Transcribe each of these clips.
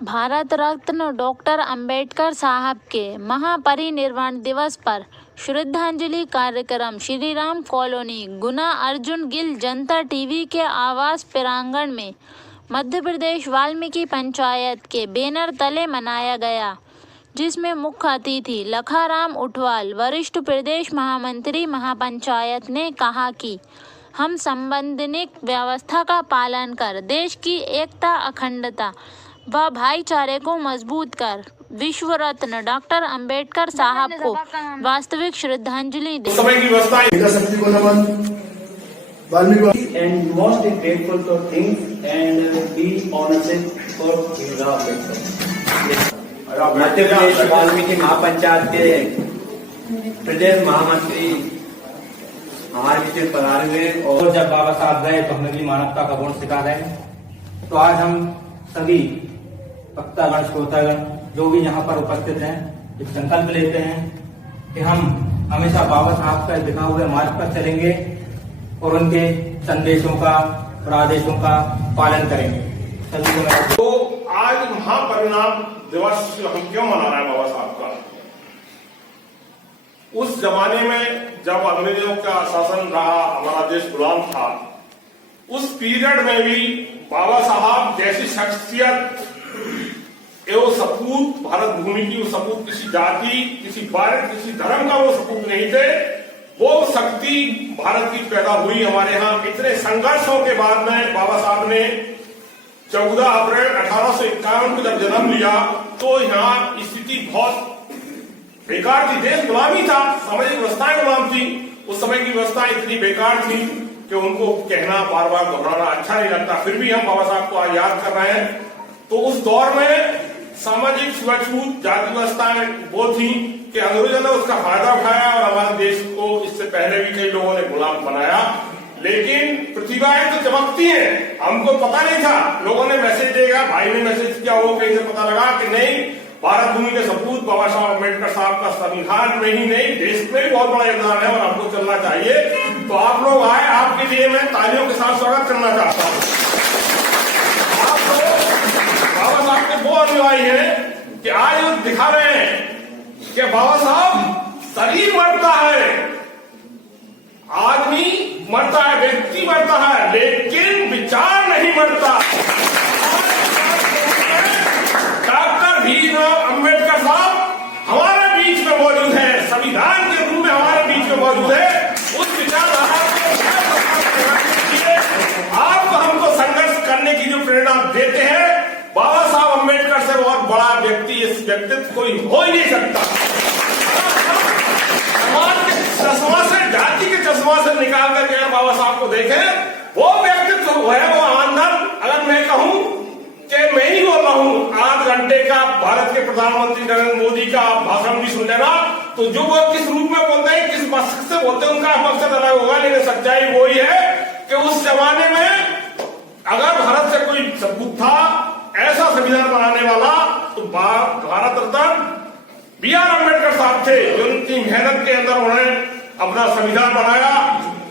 Bharat Ratna doctor Ambedkar साहब के महापरिनिर्वाण दिवस पर श्रद्धांजलि कार्यक्रम श्री राम कॉलोनी, गुना, अर्जुन गिल जनता टीवी के आवास प्रांगण में मध्य प्रदेश वाल्मीकि पंचायत के बैनर तले मनाया गया, जिसमें मुख्य अतिथि लखाराम उठवाल, वरिष्ठ प्रदेश महामंत्री महापंचायत ने कहा कि हम संवैधानिक व्यवस्था का पालन कर देश की एकता, अखंडता व भाईचारे को मजबूत कर विश्व रत्न डॉक्टर अंबेडकर साहब को वास्तविक श्रद्धांजलि दें। समय की व्यवस्था and most grateful to things and be ownership for Madhya Pradesh Valmiki महापंचायत के प्रदेश महामंत्री हमारे बीच पधारे हुए। और जब बाबा साहब गए तो हमने भी मानवता का गुण सिखा गए। तो आज हम सभी वक्तागण, श्रोतागण जो भी यहाँ पर उपस्थित हैं, एक संकल्प लेते हैं कि हम हमेशा बाबा साहब का दिखा हुए मार्ग पर चलेंगे और उनके संदेशों का और आदेशों का पालन करेंगे। तो आज महापरिनिर्वाण दिवस हम क्यों मना रहे हैं बाबा साहब का? उस जमाने में जब अंग्रेजों का शासन रहा, हमारा देश गुलाम था, उस पीरियड में भी बाबा साहब जैसी शख्सियत एवं सपूत, भारत भूमि की वो सपूत किसी जाति, किसी वर्ग, किसी धर्म का वो सपूत नहीं थे। वो शक्ति भारत की पैदा हुई हमारे यहाँ। इतने संघर्षों के बाद में बाबा साहब ने 14 अप्रैल 1851 को जब जन्म लिया तो यहाँ स्थिति बहुत बेकार थी। देश गुलामी था, सामाजिक व्यवस्थाएं गुलाम थी। उस समय की व्यवस्था इतनी बेकार थी कि उनको कहना, बार बार दोहराना अच्छा नहीं लगता, फिर भी हम बाबा साहब को आज याद कर रहे हैं। तो उस दौर में सामाजिक छूत जाति व्यवस्थाएं वो थी कि अंग्रेजों ने उसका फायदा उठाया और हमारे देश को इससे पहले भी कई लोगों ने गुलाम बनाया। लेकिन प्रतिभाएं तो चमकती हैं, हमको पता नहीं था। लोगों ने मैसेज देगा, भाई ने मैसेज किया, वो कहीं से पता लगा कि नहीं, भारत भूमि के सपूत बाबा साहब अम्बेडकर साहब का संविधान में ही नहीं, देश में भी बहुत बड़ा योगदान है और हमको चलना चाहिए। तो आप लोग आए, आपके लिए मैं तालियों के साथ स्वागत करना चाहता हूँ। आप लोग बाबा साहब के वो अनुयायी हैं कि आज वो दिखा रहे हैं कि बाबा साहब शरीर मरता है, आदमी मरता है, व्यक्ति मरता है, लेकिन विचार नहीं मरता। डॉक्टर भीमराव अंबेडकर साहब हमारे बीच में मौजूद है, संविधान के रूप में हमारे बीच में मौजूद है। उस विचारधारा आपको हमको संघर्ष करने की जो प्रेरणा देते हैं, बाबा साहब अंबेडकर से और बड़ा व्यक्ति, इस व्यक्तित्व कोई हो ही नहीं सकता। समाज के चश्मा से, जाति के चश्मा से निकाल करके अगर बाबा साहब को देखें, वो व्यक्तित्व है, वो आंदोलन। अगर मैं कहूं कि मैं ही बोल रहा हूं 8 घंटे का भारत के प्रधानमंत्री नरेंद्र मोदी का भाषण भी सुन लेना, तो जो वो किस रूप में बोलते हैं, किस मकसद से बोलते हैं, उनका मकसद अलग होगा। लेकिन सच्चाई वही है कि उस जमाने में अगर भारत से कोई सपूत था, ऐसा संविधान बनाने वाला, तो भारत रत्न B.R. अम्बेडकर साहब थे, जो उनकी मेहनत के अंदर उन्होंने अपना संविधान बनाया।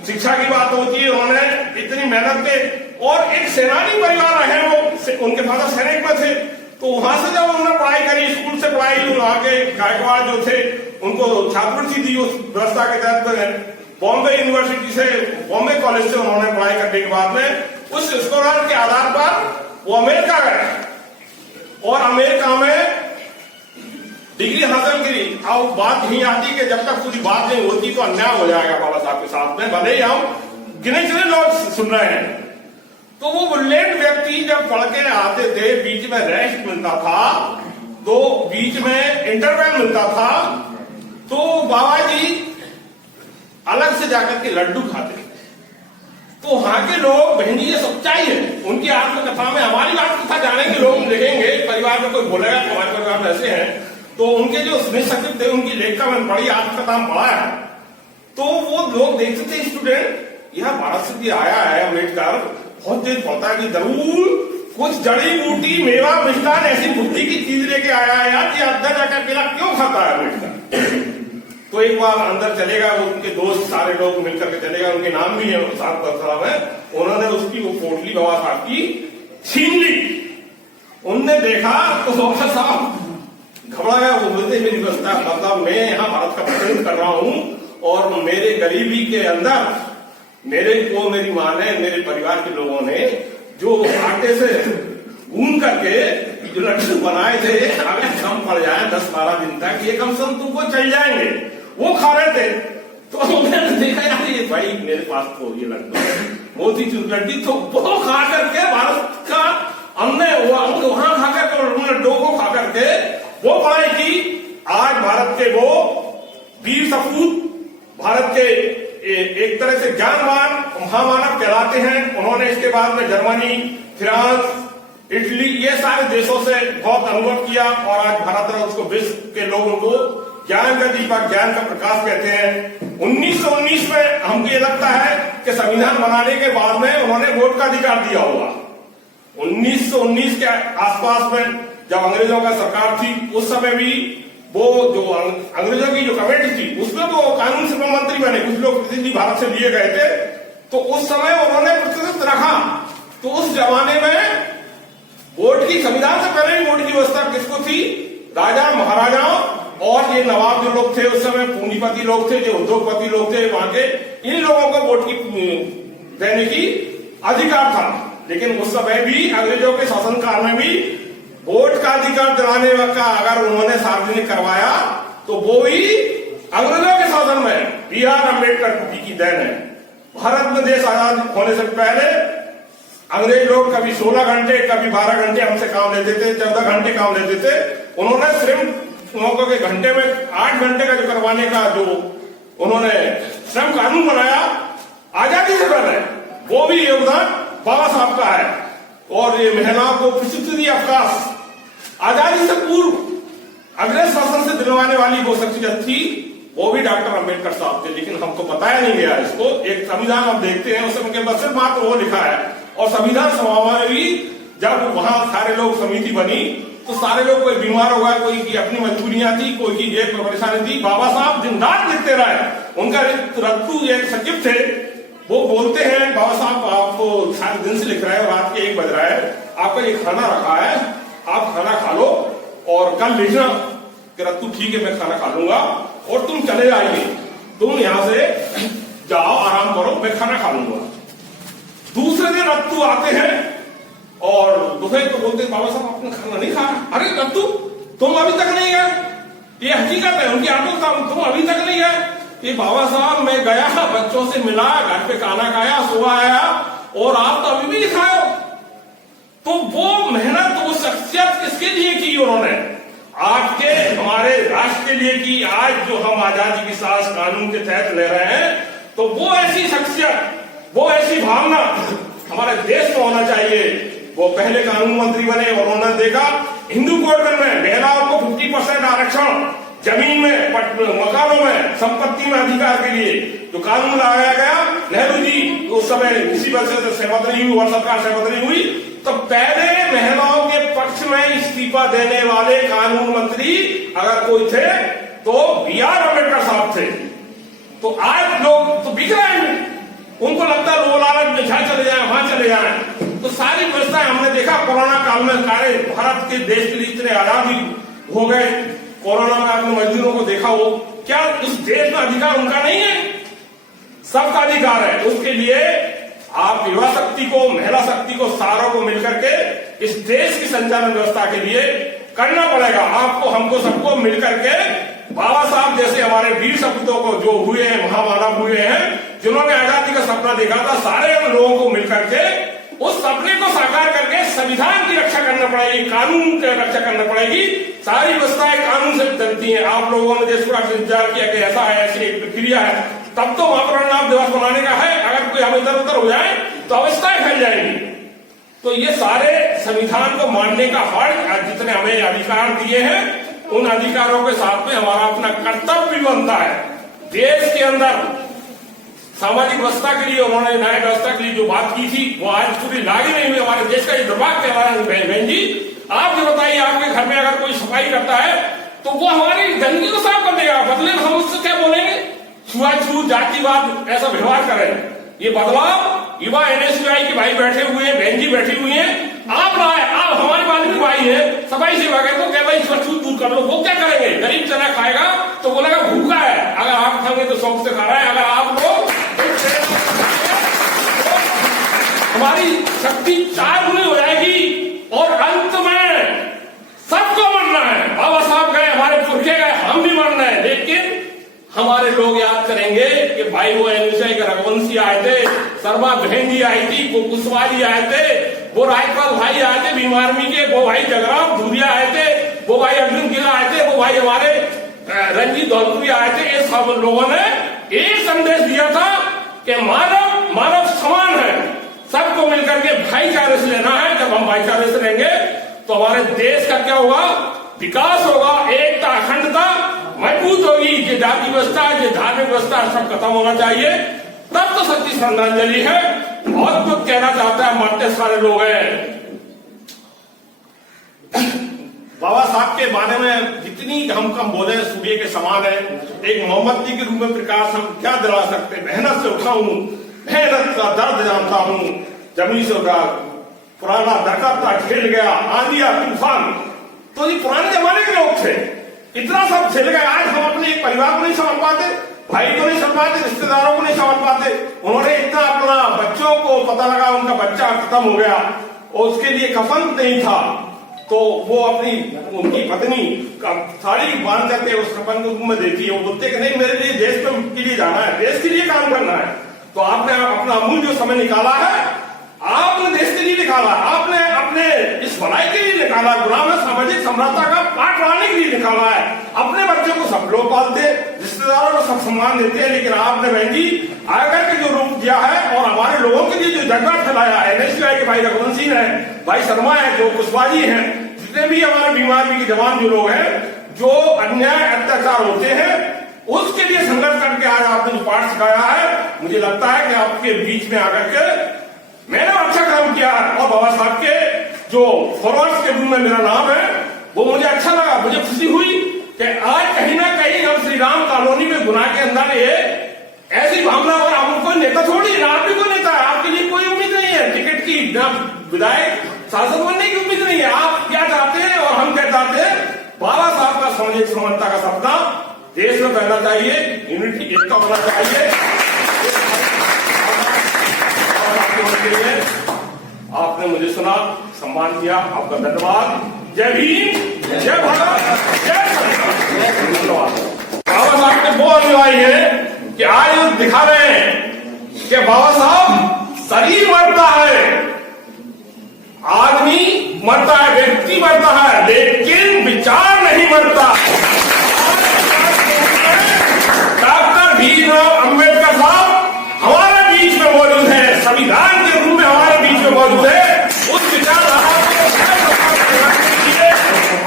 शिक्षा की बात होती है, उन्होंने इतनी मेहनत के, और एक सेनानी परिवार रहे, वो उनके फादर सैनिक में थे। तो वहां से जब उन्होंने पढ़ाई करी, स्कूल से पढ़ाई की, वहां के गायकवाड़ जो थे उनको छात्रवृत्ति दी उस व्यवस्था के तहत। बॉम्बे यूनिवर्सिटी से, बॉम्बे कॉलेज से उन्होंने पढ़ाई करने के बाद में उस स्कॉलर के आधार पर वो अमेरिका गए और अमेरिका में डिग्री हासिल करी। अब बात नहीं आती कि जब तक पूरी बात नहीं होती तो अन्याय हो जाएगा बाबा साहब के साथ में, भले ही हम गिने चुने लोग सुन रहे हैं। तो वो बुलेट व्यक्ति जब पढ़ के आते थे, बीच में रेस्ट मिलता था, तो बीच में इंटरवल मिलता था, तो बाबा जी अलग से जाकर के लड्डू खाते। तो वहां के लोग, बहनी ये सच्चाई है, उनकी आत्मकथा में हमारी आत्मकथा जानेंगे लोग, देखेंगे परिवार में कोई बोलेगा कि हमारे परिवार में ऐसे हैं, तो उनके जो निःसचिव थे, उनकी लेखिका मैंने पढ़ी, आत्मकथा में पढ़ा है। तो वो लोग देखते थे, स्टूडेंट यह भारत से भी आया है अम्बेडकर, बहुत तेज पढ़ता है कि जरूर कुछ जड़ी बूटी, मेवा, मिष्ठान ऐसी बुद्धि की चीज लेके आया है यार, कि अंदर जाकर अकेला क्यों खाता है अम्बेडकर। तो एक बार अंदर चलेगा, वो उनके दोस्त सारे लोग मिलकर के चलेगा, उनके नाम भी है साहब है, उन्होंने उसकी वो पोटली बाबा साहब की छीन ली उनने देखा तो बाबा साहब घबरा गया। वो बोलते मेरी व्यवस्था, मतलब मैं यहाँ भारत का प्रतिनिधित्व कर रहा हूँ और मेरे गरीबी के अंदर मेरे को मेरी माँ ने, मेरे परिवार के लोगों ने जो आटे से गूंद करके जो लड्डू बनाए थे, अगर कम पड़ जाए 10-12 दिन तक, ये कम से कम तुमको चल जाएंगे, वो खा रहे थे। तो मैंने देखा यार ये भाई मेरे पास तो ये लड्डू मोतीचूर लड्डू, तो वो खा करके भारत का हमने वहां खा करके लड्डू को खा करके वो पढ़ाई की। आज भारत के वो वीर सपूत, भारत के एक तरह से ज्ञानवान महामानव कहलाते हैं। उन्होंने इसके बाद में जर्मनी, फ्रांस, इटली, ये सारे देशों से बहुत अनुभव किया और आज भारत में उसको विश्व के लोगों को ज्ञान का दीपक, ज्ञान का प्रकाश कहते हैं। 1919 में हमको ये लगता है कि संविधान बनाने के बाद में उन्होंने वोट का अधिकार दिया होगा। 1919 के आसपास में जब अंग्रेजों का सरकार थी, उस समय भी वो जो अंग्रेजों की जो कमेटी थी उसमें वो कानून सेवा मंत्री बने, कुछ लोग प्रतिनिधि भारत से लिए गए थे, तो उस समय उन्होंने प्रतिनिधित्व रखा। तो उस जमाने में वोट की, संविधान से पहले ही वोट की व्यवस्था किसको थी? राजा महाराजाओं और ये नवाब जो लोग थे उस समय, पूंजीपति लोग थे, जो उद्योगपति लोग थे वहां के, इन लोगों को वोट की देने की अधिकार था। लेकिन उस समय भी अंग्रेजों के शासनकाल में भी वोट का अधिकार दिलाने का अगर उन्होंने सार्वजनिक करवाया तो वो भी अंग्रेजों के शासन में B.R. अम्बेडकर जी की देन है। भारत में देश आजाद होने से पहले अंग्रेज लोग कभी 16 घंटे, कभी 12 घंटे हमसे काम लेते थे, 14 घंटे काम लेते थे। उन्होंने सिर्फ लोगों के घंटे में 8 घंटे का जो करवाने का जो उन्होंने श्रम कानून बनाया आजादी से पहले, वो भी योगदान बाबा साहब का है। और ये महिलाओं को प्रशिक्षित अवकाश आजादी से पूर्व अंग्रेज शासन से दिलवाने वाली वो शख्सियत थी, वो भी डॉक्टर अम्बेडकर साहब थे। लेकिन हमको बताया नहीं गया इसको। एक संविधान हम देखते हैं उसमें बस सिर्फ मात्र वो लिखा है। और संविधान सभा में भी जब वहां सारे लोग समिति बनी तो सारे लोग, कोई बीमार हो गया, कोई की अपनी मजबूरियां थी, कोई की ये परेशानी थी, बाबा साहब दिन रात लिखते रहे। उनका रत्तू एक सचिव थे, वो बोलते हैं बाबा साहब आपको सारे दिन से लिख रहे हैं और रात के 1 बज रहा है, आपका ये खाना रखा है, आप खाना खा लो और कल लिखना कि रत्तू ठीक है मैं खाना खा लूंगा और तुम चले जाइए, तुम यहां से जाओ आराम करो, मैं खाना खा लूंगा। दूसरे दिन रत्तू आते हैं और दोपहर को बोलते बाबा साहब आपने खाना नहीं खाया। अरे रत्तू तुम अभी तक नहीं गए, ये हकीकत है उनकी आदत था, तुम अभी तक नहीं गए। ये बाबा साहब मैं गया, बच्चों से मिला, घर पे खाना खाया, सुबह आया और आप तो अभी भी नहीं खाए। तो वो मेहनत, वो शख्सियत किसके लिए की उन्होंने? आज के हमारे राष्ट्र के लिए की। आज जो हम आजादी की सांस कानून के तहत ले रहे हैं, तो वो ऐसी शख्सियत, वो ऐसी भावना हमारे देश में होना चाहिए। वो पहले कानून मंत्री बने और उन्होंने देखा हिंदू कोड में महिलाओं को 50% आरक्षण जमीन में, मकानों में, संपत्ति में अधिकार के लिए जो कानून लाया गया। नेहरू जी उस समय किसी वजह से सहमत नहीं हुई और सरकार सहमत नहीं हुई, तो पहले महिलाओं के पक्ष में इस्तीफा देने वाले कानून मंत्री अगर कोई थे तो B.R. अम्बेडकर साहब थे। तो आज लोग तो बिक रहे हैं, उनको लगता है वो लालच में जहां चले जाए वहां चले जाए। तो सारी व्यवस्थाएं हमने देखा कोरोना काल में, सारे भारत के देश के लिए इतने आजादी हो गए। कोरोना में आपने मजदूरों को देखा हो, क्या इस देश में अधिकार उनका नहीं है? सबका अधिकार है। उसके लिए आप युवा शक्ति को, महिला शक्ति को, सारों को मिलकर के इस देश की संचालन व्यवस्था के लिए करना पड़ेगा। आपको, हमको, सबको मिलकर के बाबा साहब जैसे हमारे वीर सपूतों को जो हुए हैं, महामानव हुए हैं, जिन्होंने आजादी का सपना देखा था, सारे हम लोगों को मिलकर के उस सपने को साकार करके संविधान की रक्षा करना पड़ेगी, कानून की रक्षा करना पड़ेगी। सारी व्यवस्थाएं कानून से चलती हैं। आप लोगों ने देश का इंतजार किया कि ऐसा है, ऐसी एक प्रक्रिया है, तब तो महापरिनिर्वाण दिवस मनाने का है। अगर कोई हम इधर उधर हो जाए तो अवस्थाएं फैल जाएंगी। तो ये सारे संविधान को मानने का हक, जितने हमें अधिकार दिए हैं, उन अधिकारों के साथ में हमारा अपना कर्तव्य भी बनता है। देश के अंदर सामाजिक व्यवस्था के लिए, उन्होंने न्याय व्यवस्था के लिए जो बात की थी वो आज पूरी लागू नहीं हुई। हमारे देश का ये दुर्भाग्य कह रहा है। बहन जी आप ये बताइए, आपके घर में अगर कोई सफाई करता है तो वो हमारी गंदगी को साफ कर देगा, बदले में हम उससे क्या बोलेंगे? छुआछूत, जातिवाद, ऐसा व्यवहार करें। ये बदलाव युवा NSUI के भाई बैठे हुए हैं, बहन जी बैठी हुई हैं, आप लाए, आप हमारी बात की भाई सफाई सेवा के तो क्या भाई छूत दूर कर लो, वो क्या करेंगे? गरीब चना खाएगा तो बोलेगा भूखा है, अगर आप खाएंगे तो शौक से खा रहा है। अगर आप लोग हमारी शक्ति 4 गुनी हो जाएगी और अंत में सबको मरना है। बाबा साहब गए, हमारे पुरखे गए, हम भी मरना है, लेकिन हमारे लोग याद करेंगे कि भाई वो एनुसय के रघुवंशी आए थे, शर्मा बहन जी आई थी, वो कुशवाहा जी आए थे, वो रायपाल भाई आए थे भीम आर्मी के, वो भाई जगराम धूरिया आए थे, वो भाई अर्जुन गिल आए थे, वो भाई हमारे रंजीत दौलपुरी आए थे। ये सब लोगों ने एक संदेश दिया था कि मानव मानव समान है, सबको मिलकर के भाईचारे से लेना है। जब हम भाईचारे से रहेंगे तो हमारे देश का क्या होगा? विकास होगा, एकता अखंडता मजबूत होगी। ये जाति व्यवस्था, ये धार्मिक व्यवस्था सब खत्म होना चाहिए, तब तो सच्ची श्रद्धांजलि है। और कुछ कहना चाहता है, मरते सारे लोग हैं। बाबा साहब के बारे में जितनी हम कम बोले सूर्य के समान है। एक मोमबत्ती के रूप में प्रकाश हम क्या दिला सकते? मेहनत से उठा हूं, मेहनत का दर्द जानता हूं, जमीन से उठा, पुराना दरख्त था खेल गया, आंधिया तूफान। तो ये पुराने जमाने के लोग थे, इतना सब झेल गए। आज हम अपने एक परिवार को नहीं समझ पाते, भाई को नहीं समझ पाते, रिश्तेदारों को नहीं समझ पाते। उन्होंने इतना अपना बच्चों को पता लगा उनका बच्चा खत्म हो गया और उसके लिए कफन नहीं था, तो वो अपनी उनकी पत्नी का साड़ी बांध करके उस कफन को में देती है। वो बोलते कि नहीं, मेरे लिए देश के लिए जाना है, देश के लिए काम करना है। तो आपने अपना अमूल्य समय निकाला है, आपने देश के लिए निकाला, आपने अपने इस भलाई के लिए निकाला, गुलाम सामाजिक समरसता का पाठ पढ़ाने के लिए निकाला है। अपने बच्चों को सब लोग पालते, रिश्तेदारों को सब सम्मान देते हैं, लेकिन आपने बहन जी आकर के जो रूप दिया है और हमारे लोगों के लिए जो झगड़ा फैलाया है, एनएसयूआई के भाई रघुवंशी है, भाई शर्मा है, जो कुशवाहा जी हैं, जितने भी हमारे भीम आर्मी के जवान जो लोग हैं, जो अन्याय अत्याचार होते हैं, उसके लिए संघर्ष करके आज आपने जो पाठ सिखाया है, मुझे लगता है कि आपके बीच में आकर के मैंने अच्छा काम किया। और बाबा साहब के जो फॉलोअर्स के रूप में मेरा नाम है, वो मुझे अच्छा लगा, मुझे खुशी हुई कि आज कहीं ना कहीं हम श्री राम कॉलोनी में गुना के अंदर ये ऐसी भावना। और हम कोई नेता थोड़ी, आप भी कोई नेता है, आपके लिए कोई उम्मीद नहीं है टिकट की, ना विधायक सांसद बनने की उम्मीद नहीं है। आप क्या चाहते हैं और हम क्या चाहते हैं? बाबा साहब का सामाजिक समानता का सपना देश में बनना चाहिए, यूनिटी एकता होना चाहिए। आपने मुझे सुना, सम्मान किया, आपका धन्यवाद। जय भीम, जय भारत, जय संविधान। धन्यवाद। बाबा साहब के वो अनुयायी है कि आज वो दिखा रहे हैं कि बाबा साहब शरीर मरता है, आदमी मरता है, व्यक्ति मरता है, लेकिन विचार नहीं मरता। डॉक्टर भीमराव अंबेडकर साहब हमारे बीच में मौजूद है, संविधान के रूप में हमारे बीच में मौजूद है। उस विचारधारा को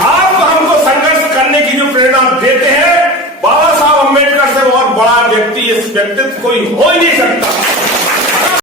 आप हमको संघर्ष करने की जो प्रेरणा देते हैं, बाबा साहब अंबेडकर से बहुत बड़ा व्यक्ति, इस व्यक्तित्व कोई हो ही नहीं सकता।